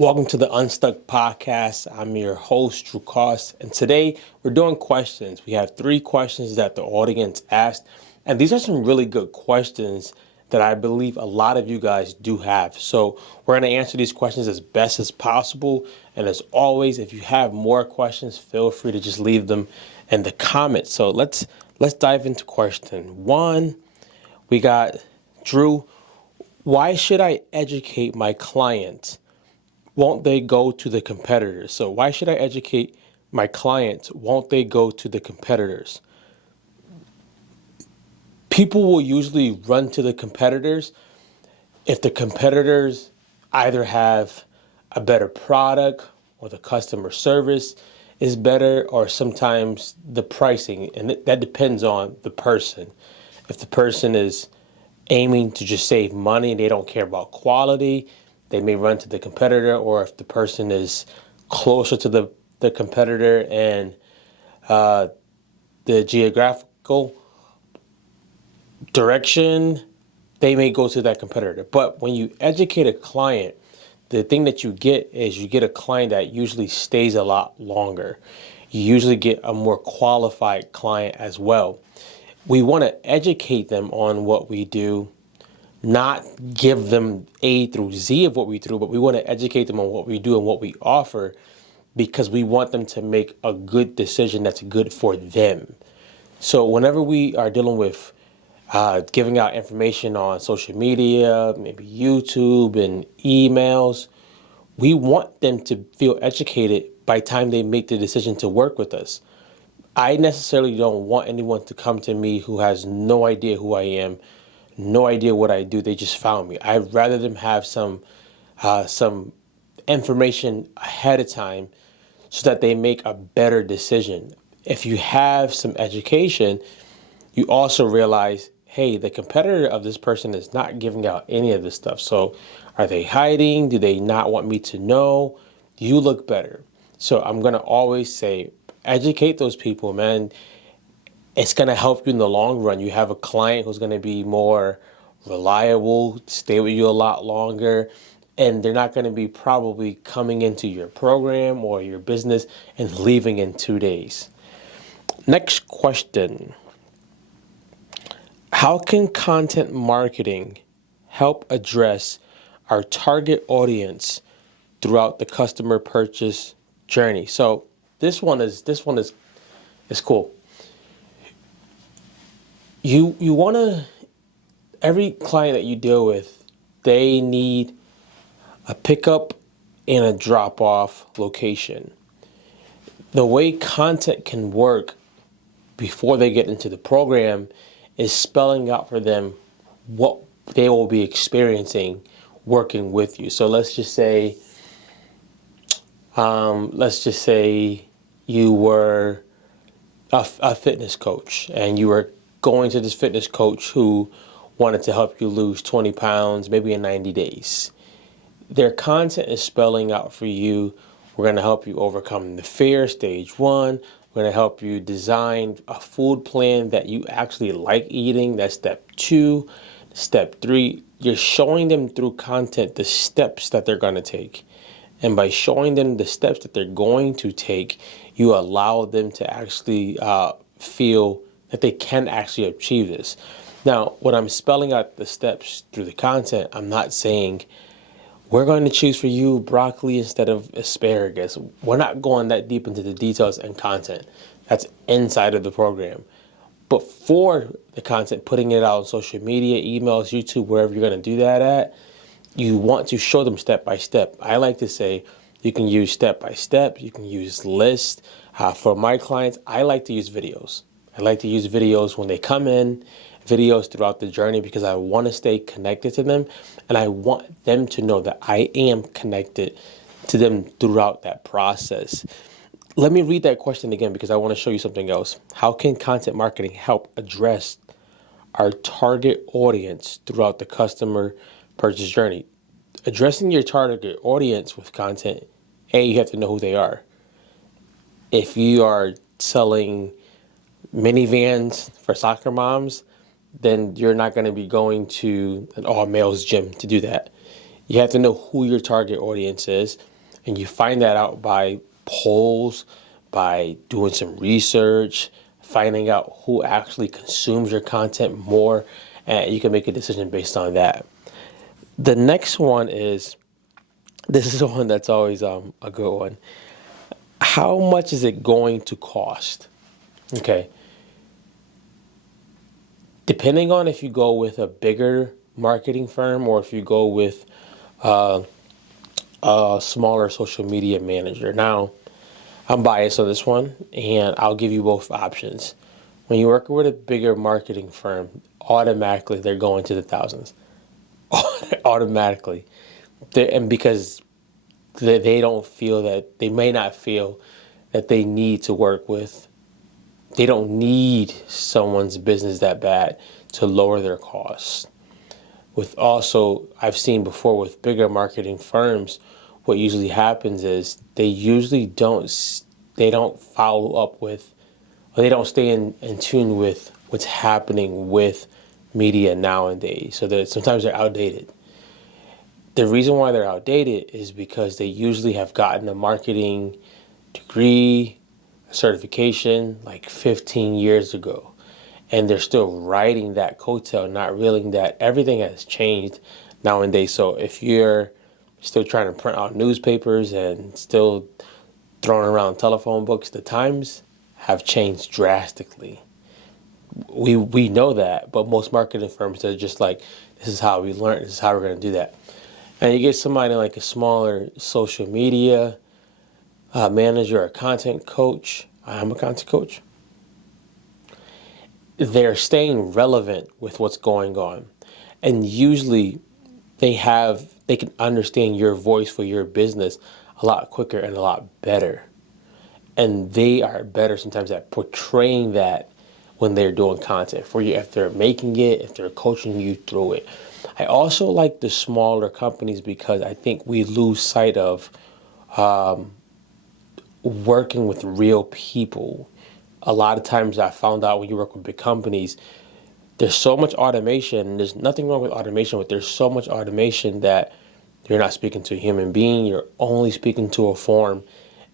Welcome to the Unstuck Podcast. I'm your host, Drew Cost, and today we're doing questions. We have 3 questions that the audience asked, and these are some really good questions that I believe a lot of you guys do have. So we're going to answer these questions as best as possible, and as always, if you have more questions, feel free to just leave them in the comments. So let's dive into question 1. We got Drew. Why should I educate my client? Won't they go to the competitors? So why should I educate my clients? Won't they go to the competitors? People will usually run to the competitors if the competitors either have a better product or the customer service is better, or sometimes the pricing, and that depends on the person. If the person is aiming to just save money and they don't care about quality, they may run to the competitor. Or if the person is closer to the competitor and the geographical direction, they may go to that competitor. But when you educate a client, the thing that you get is you get a client that usually stays a lot longer. You usually get a more qualified client as well. We want to educate them on what we do, not give them A through Z of what we do, but we want to educate them on what we do and what we offer, because we want them to make a good decision that's good for them. So whenever we are dealing with giving out information on social media, maybe YouTube and emails, we want them to feel educated by the time they make the decision to work with us. I necessarily don't want anyone to come to me who has no idea who I am, no idea what I do. They just found me. I'd rather them have some information ahead of time so that they make a better decision. If you have some education, you also realize, hey, the competitor of this person is not giving out any of this stuff. So are they hiding? Do they not want me to know? You look better. So I'm going to always say, educate those people, man. It's going to help you in the long run. You have a client who's going to be more reliable, stay with you a lot longer, and they're not going to be probably coming into your program or your business and leaving in 2 days. Next question. How can content marketing help address our target audience throughout the customer purchase journey? So this one is cool. You want to, every client that you deal with, they need a pickup and a drop off location. The way content can work before they get into the program is spelling out for them what they will be experiencing working with you. So let's just say you were a fitness coach, and you were going to this fitness coach who wanted to help you lose 20 pounds, maybe in 90 days. Their content is spelling out for you, we're going to help you overcome the fear, stage 1. We're going to help you design a food plan that you actually like eating. That's step 2. Step 3, you're showing them through content the steps that they're going to take. And by showing them the steps that they're going to take, you allow them to actually feel that they can actually achieve this. Now, when I'm spelling out the steps through the content, I'm not saying we're going to choose for you broccoli instead of asparagus. We're not going that deep into the details and content. That's inside of the program. But for the content, putting it out on social media, emails, YouTube, wherever you're going to do that at, you want to show them step by step. I like to say you can use step by step. You can use lists. For my clients, I like to use videos. I like to use videos when they come in, videos throughout the journey, because I want to stay connected to them, and I want them to know that I am connected to them throughout that process. Let me read that question again, because I want to show you something else. How can content marketing help address our target audience throughout the customer purchase journey? Addressing your target audience with content, you have to know who they are. If you are selling minivans for soccer moms, then you're not going to be going to an all-males gym to do that. You have to know who your target audience is, and you find that out by polls, by doing some research, finding out who actually consumes your content more, and you can make a decision based on that. The next one is, this is one that's always a good one. How much is it going to cost? Okay. Depending on if you go with a bigger marketing firm or if you go with a smaller social media manager. Now, I'm biased on this one, and I'll give you both options. When you work with a bigger marketing firm, automatically they're going to the thousands. Automatically. And because they don't feel that, they may not feel that they need to work with, they don't need someone's business that bad to lower their costs. With also, I've seen before with bigger marketing firms, what usually happens is they don't follow up with, or they don't stay in tune with what's happening with media nowadays. So that sometimes they're outdated. The reason why they're outdated is because they usually have gotten a marketing degree, a certification like 15 years ago. And they're still riding that coattail, not realizing that everything has changed nowadays. So if you're still trying to print out newspapers and still throwing around telephone books, the times have changed drastically. We know that, but most marketing firms are just like, this is how we learn, this is how we're going to do that. And you get somebody like a smaller social media manager or content coach. I'm a content coach. They're staying relevant with what's going on. And usually they can understand your voice for your business a lot quicker and a lot better. And they are better sometimes at portraying that when they're doing content for you, if they're making it, if they're coaching you through it. I also like the smaller companies because I think we lose sight of working with real people. A lot of times I found out when you work with big companies, there's so much automation. There's nothing wrong with automation, but there's so much automation that you're not speaking to a human being. You're only speaking to a form.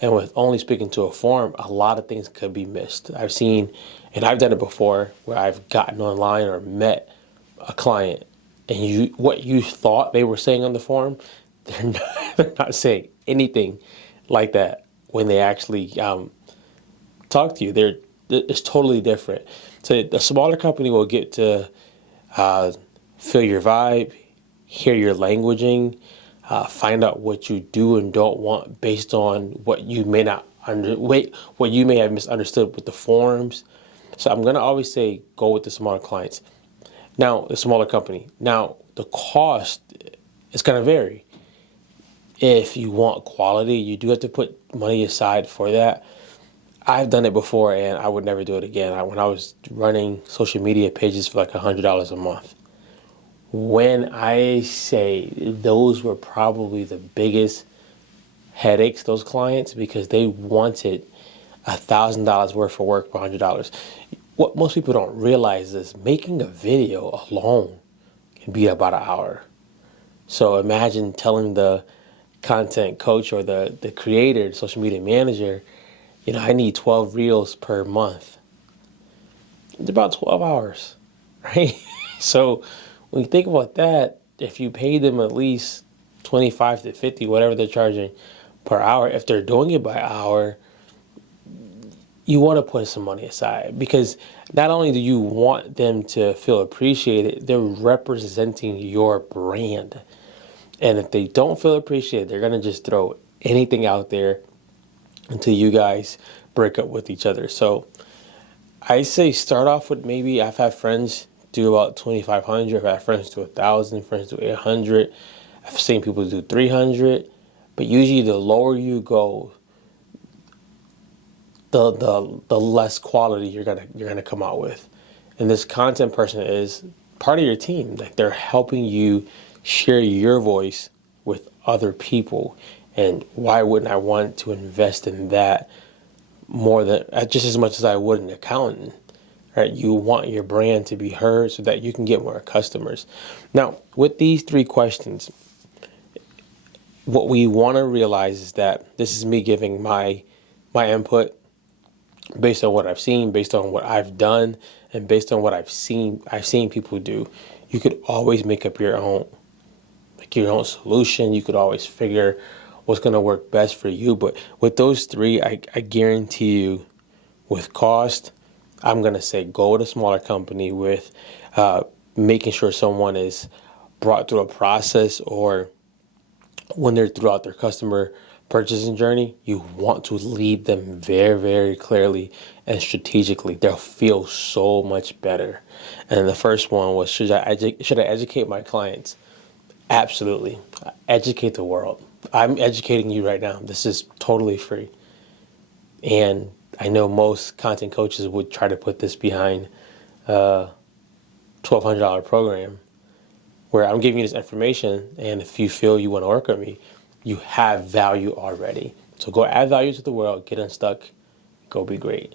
And with only speaking to a form, a lot of things could be missed. I've seen, and I've done it before, where I've gotten online or met a client, and what you thought they were saying on the form, they're not saying anything like that when they actually talk to you. It's totally different. So the smaller company will get to feel your vibe, hear your languaging, find out what you do and don't want based on what you may have misunderstood with the forms. So I'm gonna always say go with the smaller clients. Now, the smaller company. Now, the cost is gonna vary. If you want quality, you do have to put money aside for that. I've done it before, and I would never do it again. When I was running social media pages for like $100 a month. When I say those were probably the biggest headaches, those clients, because they wanted $1,000 worth of work for $100. What most people don't realize is making a video alone can be about an hour. So imagine telling the content coach or the creator, the social media manager, I need 12 reels per month. It's about 12 hours, right? So when you think about that, if you pay them at least 25 to 50, whatever they're charging per hour, if they're doing it by hour, you want to put some money aside, because not only do you want them to feel appreciated, they're representing your brand. And if they don't feel appreciated, they're going to just throw anything out there until you guys break up with each other. So I say start off with, maybe I've had friends do about 2,500. I've had friends do 1,000, friends do 800. I've seen people do 300. But usually the lower you go, the less quality you're gonna come out with. And this content person is part of your team. Like, they're helping you share your voice with other people. And why wouldn't I want to invest in that more than just as much as I would an accountant? Right? You want your brand to be heard so that you can get more customers. Now, with these 3 questions, what we want to realize is that this is me giving my input based on what I've seen, based on what I've done, and based on what I've seen people do. You could always make up your own solution. You could always figure what's going to work best for you. But with those three, I guarantee you, with cost, I'm going to say go with a smaller company with making sure someone is brought through a process, or when they're throughout their customer purchasing journey, you want to lead them very, very clearly and strategically. They'll feel so much better. And the first one was, should I educate my clients? Absolutely. Educate the world. I'm educating you right now. This is totally free. And I know most content coaches would try to put this behind a $1,200 program, where I'm giving you this information, and if you feel you want to work with me, you have value already. So go add value to the world, get unstuck, go be great.